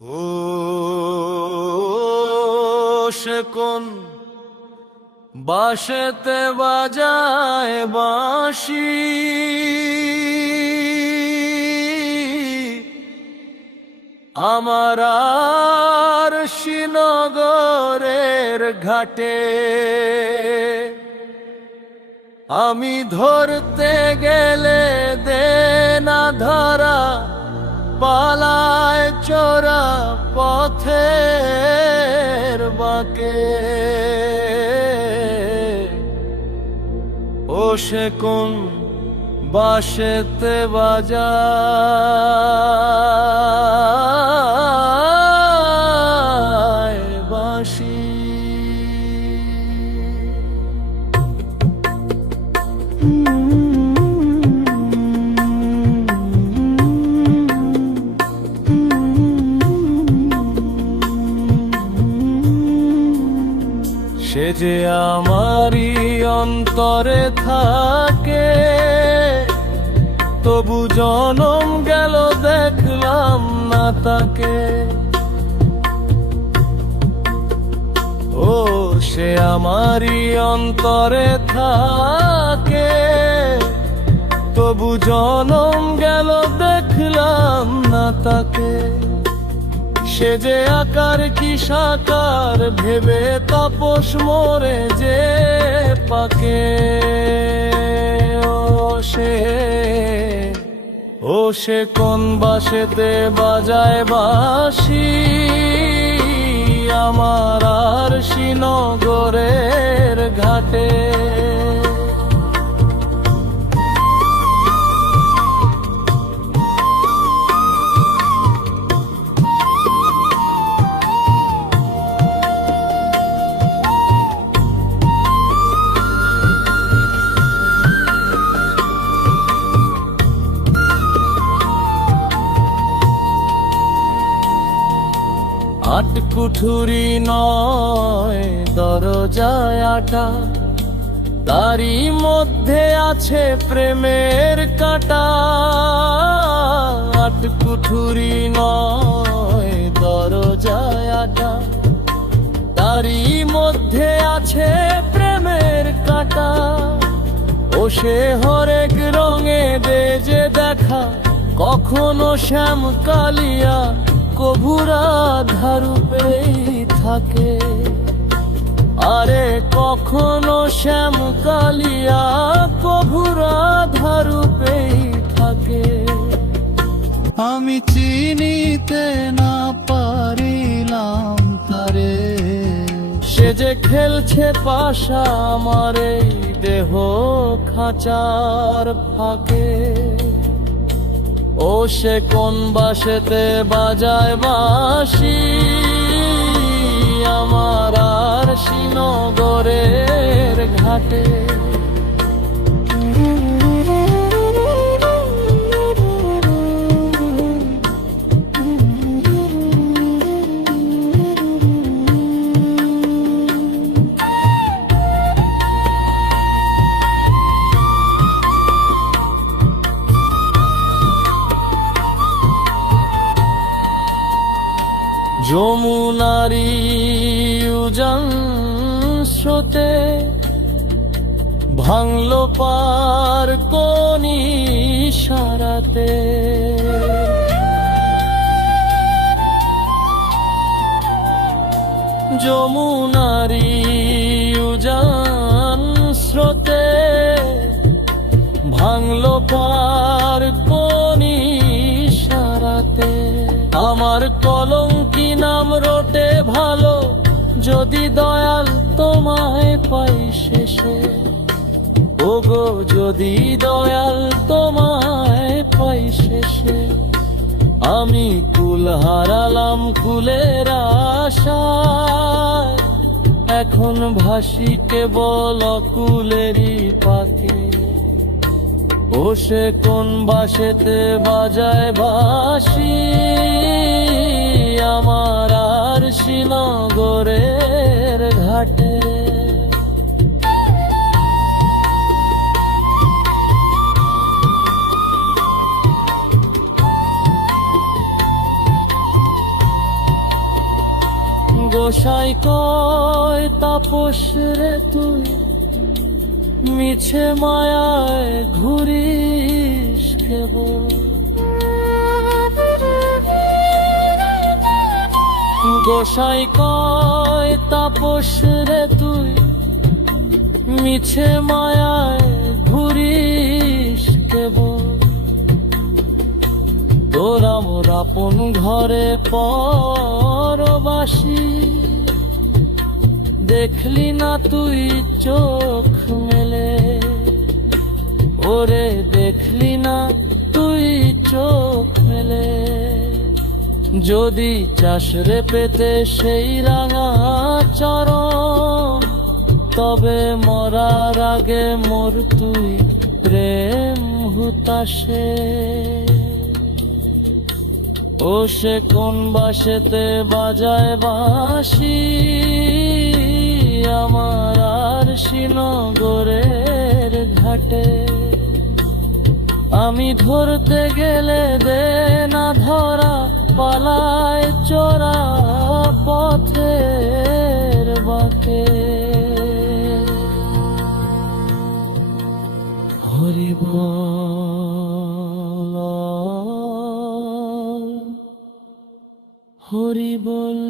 ও সে কোন বাঁশেতে বাজায় বাঁশি, আমার আর শ্রীনগরের ঘাটে। আমি ধরতে গেলে দে না ধরা, পালায় চোরা পথের বাঁকে। ও সে কোন বাঁশেতে বাজায় বাঁশি। সে যে আমারই অন্তরে থাকে, তবু জনম গেল দেখলাম না তাকে। ও সে আমারই অন্তরে থাকে, তবু জনম গেল দেখলাম না তাকে। সে যে আকার কি সাকার ভেবে তাপস মোরে যে পাকে। ও সে কোন বাঁশেতে বাজায় বাঁশি, আমার আর শ্রীনগরের ঘাটে। আট কুঠুরি নয় দরজায় আটা, তারই মধ্যে আছে প্রেমের কাঁটা। আট কুঠুরি নয় দরজায় আটা, তারই মধ্যে আছে প্রেমের কাঁটা। ও সে হরেক রঙে দে যে দেখা, কখনো শ্যাম কালিয়া কভুরা ধারুপেই থাকে। আরে কখনো শ্যাম কালিয়া কভুরা ধারুপেই থাকে। আমি চিনিতে না পারিলাম তারে, সে যে খেলছে পাশা আমার এই দেহ খাঁচার ফাঁকে। ও সে কোন বাঁশেতে বাজায় বাঁশি, আমার আর শ্রীনগরের ঘাটে। যমুনারি উজান স্রোতে ভাঙলো পার কোন ইশারাতে। যমুনারি উজান স্রোতে ভাঙলো পার কোন ইশারাতে। আমার কলঙ্কি নাম রটে ভালো, যদি দয়াল তোমায় পাই শেষে। ওগো যদি দয়াল তোমায় পাই শেষে। আমি কুল হারালাম কুলের আশায়, এখন ভাসি কেবল কুলেরই পাকে। ও সে কোন বাঁশেতে বাজায় বাঁশি, আমার আর শ্রীনগরের ঘাটে। গোসাই কয় তাপস রে তুই মিছে মায়ায় ঘুরিস কেবল। গোসাই কয় তাপস রে তুই মিছে মায়ায় ঘুরিস কেবল। তোরা মোর আপন ঘরে পরবাসী, দেখলি না তুই চোখ মেলে। ওরে দেখলি না তুই চোখ মেলে। যদি চাস রে পেতে সেই রাঙা চরণ, তবে মরার আগে মোর তুই প্রেম হুতাশে। ও সে কোন বাসেতে বাজায় বাঁশি, আমার আর শ্রীনগরের ঘাটে। আমি ধরতে গেলে দে না ধরা, পালায় চোরা পথের বাঁকে। হরি বল, হরি বল।